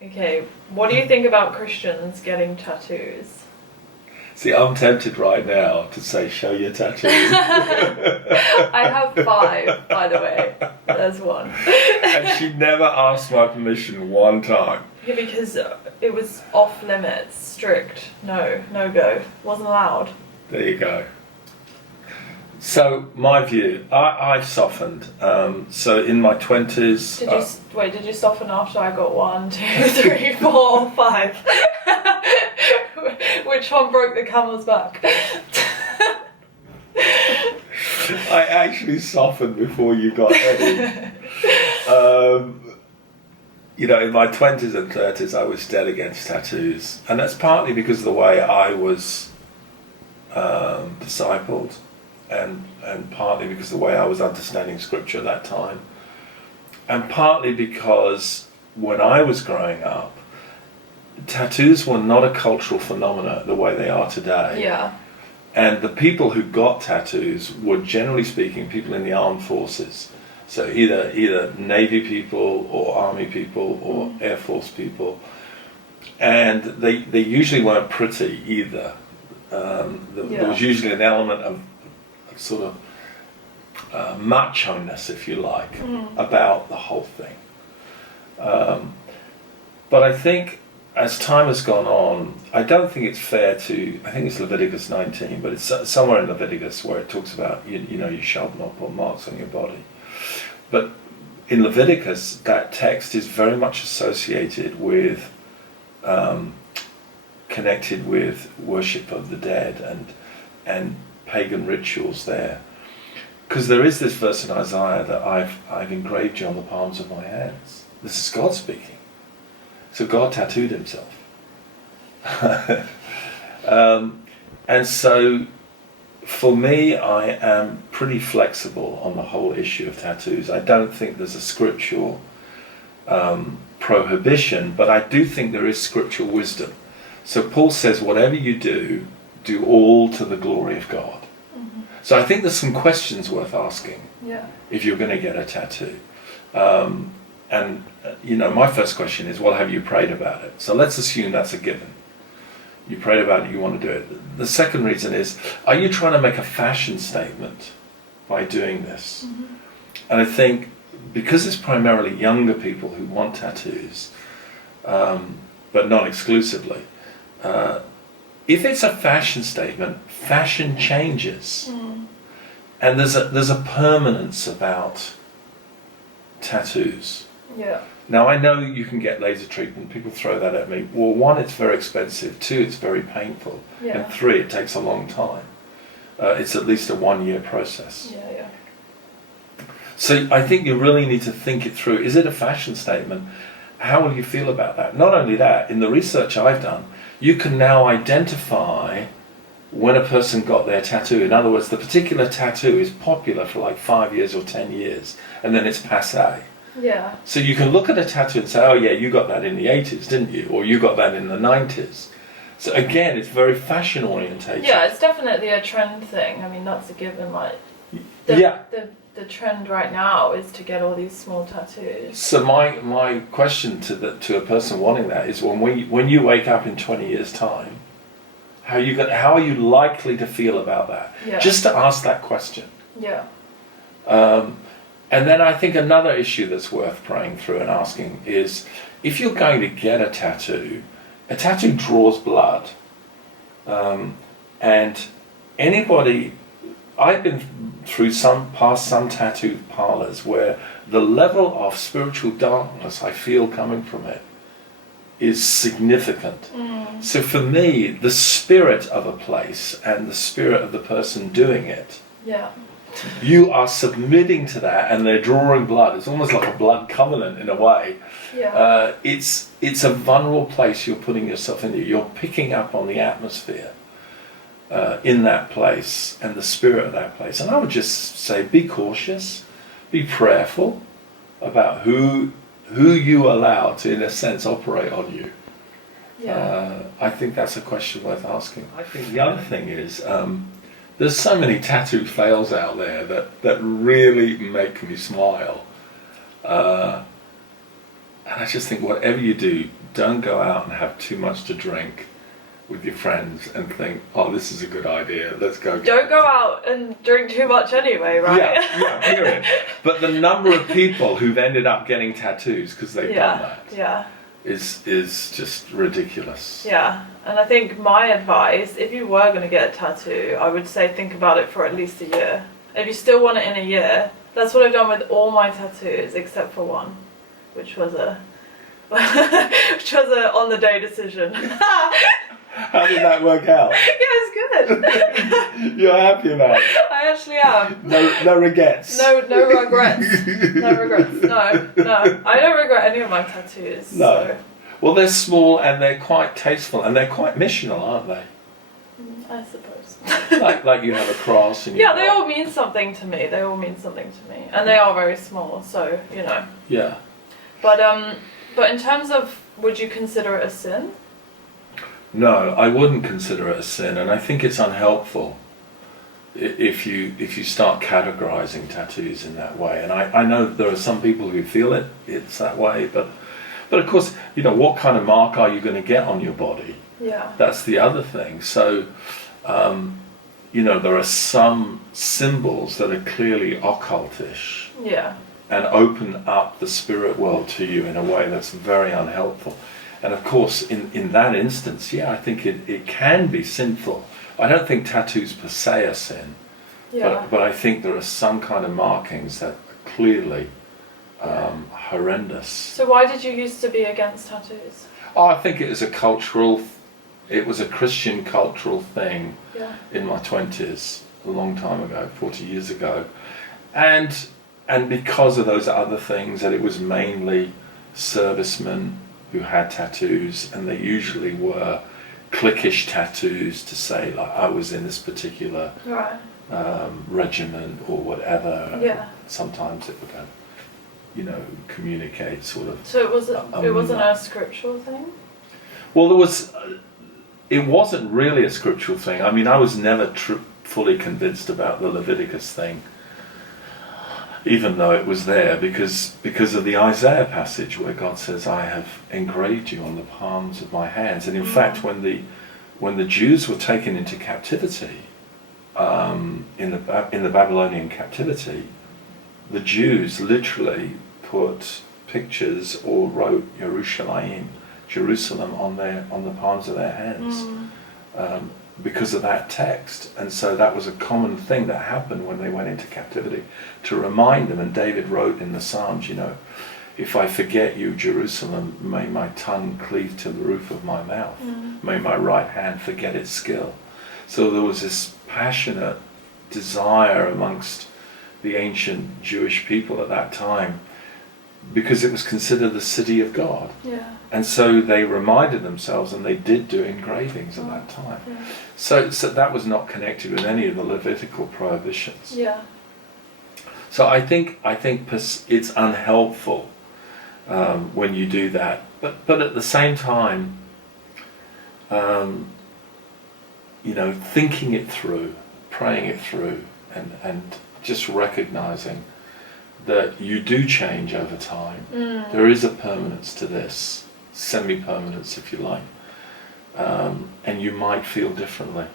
Okay, what do you think about Christians getting tattoos? See, I'm tempted right now to say, show your tattoos. I have 5, by the way. There's one. And she never asked my permission one time. Yeah, because it was off limits, strict, no go, wasn't allowed. There you go. So my view, I've softened. So in my 20s... Did you soften after I got 1, 2, 3, 4, 5? Which one broke the camel's back? I actually softened before you got ready. In my 20s and 30s, I was dead against tattoos. And that's partly because of the way I was discipled, and partly because of the way I was understanding scripture at that time. And partly because when I was growing up, tattoos were not a cultural phenomenon the way they are today. Yeah. And the people who got tattoos were, generally speaking, people in the armed forces. So either Navy people or Army people or Air Force people. And they usually weren't pretty either. There was usually an element of sort of macho-ness, if you like, about the whole thing. But I think as time has gone on, I don't think it's fair to, I think it's Leviticus 19, but it's somewhere in Leviticus where it talks about, you shall not put marks on your body. But in Leviticus, that text is very much associated with, connected with worship of the dead and pagan rituals there. Because there is this verse in Isaiah that I've engraved you on the palms of my hands. This is God speaking. So God tattooed himself. And so for me, I am pretty flexible on the whole issue of tattoos. I don't think there's a scriptural prohibition, but I do think there is scriptural wisdom. So Paul says, whatever you do, do all to the glory of God. Mm-hmm. So I think there's some questions worth asking if you're going to get a tattoo. And my first question is, well, have you prayed about it? So let's assume that's a given. You prayed about it, you want to do it. The second reason is, are you trying to make a fashion statement by doing this? Mm-hmm. And I think because it's primarily younger people who want tattoos, but not exclusively, if it's a fashion statement, fashion changes. Mm. And there's a permanence about tattoos. Yeah. Now I know you can get laser treatment. People throw that at me. Well, 1, it's very expensive. 2, it's very painful. Yeah. And 3, it takes a long time. It's at least a 1-year process. Yeah. So I think you really need to think it through. Is it a fashion statement? How will you feel about that? Not only that, in the research I've done, you can now identify when a person got their tattoo. In other words, the particular tattoo is popular for like 5 years or 10 years, and then it's passé. Yeah. So you can look at a tattoo and say, oh yeah, you got that in the 80s, didn't you? Or you got that in the 90s. So again, it's very fashion orientated. Yeah, it's definitely a trend thing. I mean, that's a given. The trend right now is to get all these small tattoos. So my question to a person wanting that is, when you wake up in 20 years' time, how are you likely to feel about that? Yeah. Just to ask that question. Yeah. And then I think another issue that's worth praying through and asking is, if you're going to get a tattoo draws blood. And anybody, I've been through some tattoo parlors where the level of spiritual darkness I feel coming from it is significant. Mm. So for me, the spirit of a place and the spirit of the person doing it, you are submitting to that, and they're drawing blood. It's almost like a blood covenant in a way. Yeah. It's a vulnerable place you're putting yourself into. You're picking up on the atmosphere in that place and the spirit of that place. And I would just say, be cautious, be prayerful about who you allow to, in a sense, operate on you. Yeah. I think that's a question worth asking. I think the other thing is, there's so many tattoo fails out there that really make me smile. And I just think whatever you do, don't go out and have too much to drink with your friends and think, oh, this is a good idea, let's go. Don't go out and drink too much anyway, right? Yeah, period. But the number of people who've ended up getting tattoos because they've done that is just ridiculous. Yeah, and I think my advice, if you were going to get a tattoo, I would say think about it for at least a year. If you still want it in a year, that's what I've done with all my tattoos except for one, which was a on the day decision. How did that work out? Yeah, it's good. You're happy about it? I actually am. No regrets? No regrets. No regrets. No. I don't regret any of my tattoos. No. So. Well, they're small and they're quite tasteful and they're quite missional, aren't they? I suppose. like you have a cross and they all mean something to me. And they are very small, so, you know. Yeah. But in terms of, would you consider it a sin? No, I wouldn't consider it a sin, and I think it's unhelpful if you start categorizing tattoos in that way. And I know there are some people who feel it's that way, but of course, you know, what kind of mark are you going to get on your body? Yeah. That's the other thing. So, you know, there are some symbols that are clearly occultish. Yeah. And open up the spirit world to you in a way that's very unhelpful. And of course, in that instance, I think it can be sinful. I don't think tattoos per se are sin, but I think there are some kind of markings that are clearly horrendous. So why did you used to be against tattoos? Oh, I think it was a Christian cultural thing in my 20s, a long time ago, 40 years ago. And because of those other things, that it was mainly servicemen who had tattoos, and they usually were cliquish tattoos to say, like, I was in this particular regiment or whatever. Yeah. Sometimes it would, you know, communicate sort of. So it wasn't a scriptural thing? Well, it wasn't really a scriptural thing. I mean, I was never fully convinced about the Leviticus thing, even though it was there, because of the Isaiah passage where God says, I have engraved you on the palms of my hands. And in fact, when the Jews were taken into captivity, in the Babylonian captivity, the Jews literally put pictures or wrote Jerusalem on the palms of their hands. Because of that text. And so that was a common thing that happened when they went into captivity, to remind them. And David wrote in the Psalms, you know, if I forget you, Jerusalem, may my tongue cleave to the roof of my mouth. May my right hand forget its skill. So there was this passionate desire amongst the ancient Jewish people at that time, because it was considered the city of God. Yeah. And so they reminded themselves, and they did do engravings at that time. Yeah. So that was not connected with any of the Levitical prohibitions. Yeah. So I think it's unhelpful when you do that. But at the same time, you know, thinking it through, praying it through, and just recognizing that you do change over time. There is a permanence to this, semi-permanence if you like, and you might feel differently.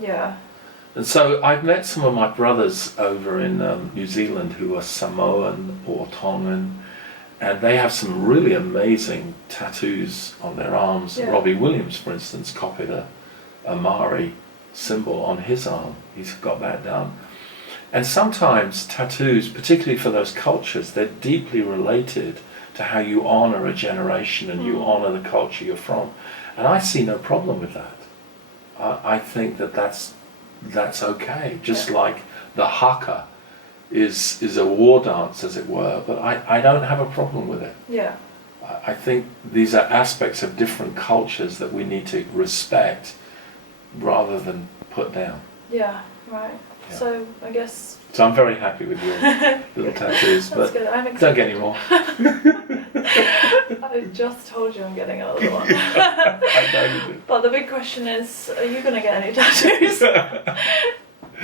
Yeah. And so I've met some of my brothers over in New Zealand who are Samoan or Tongan, and they have some really amazing tattoos on their arms. Yeah. Robbie Williams, for instance, copied a Maori symbol on his arm. He's got that done. And sometimes tattoos, particularly for those cultures, they're deeply related to how you honour a generation and you honour the culture you're from. And I see no problem with that. I think that's okay. Just like the haka is a war dance, as it were, but I don't have a problem with it. Yeah. I think these are aspects of different cultures that we need to respect rather than put down. Yeah, right. Yeah. So I guess. So I'm very happy with your little tattoos, but good. don't get any more. I just told you I'm getting another one. I know you do. But the big question is, are you going to get any tattoos?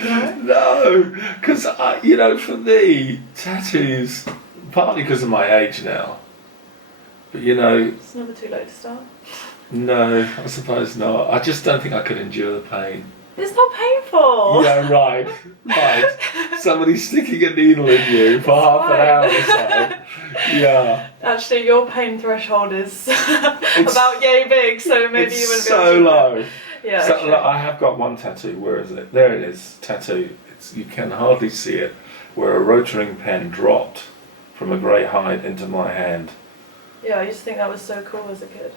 No? No, because, you know, for me, tattoos, partly because of my age now, But you know, It's never too late to start. no, I suppose not. I just don't think I could endure the pain. It's not painful. Yeah, right. Somebody sticking a needle in you for half an hour or so. Yeah. Actually, your pain threshold is about yay big, so maybe you wouldn't be able to. So low. Yeah. So, Okay. look, I have got one tattoo. Where is it? There it is. Tattoo. You can hardly see it. Where a rotoring pen dropped from a great height into my hand. Yeah, I used to think that was so cool as a kid.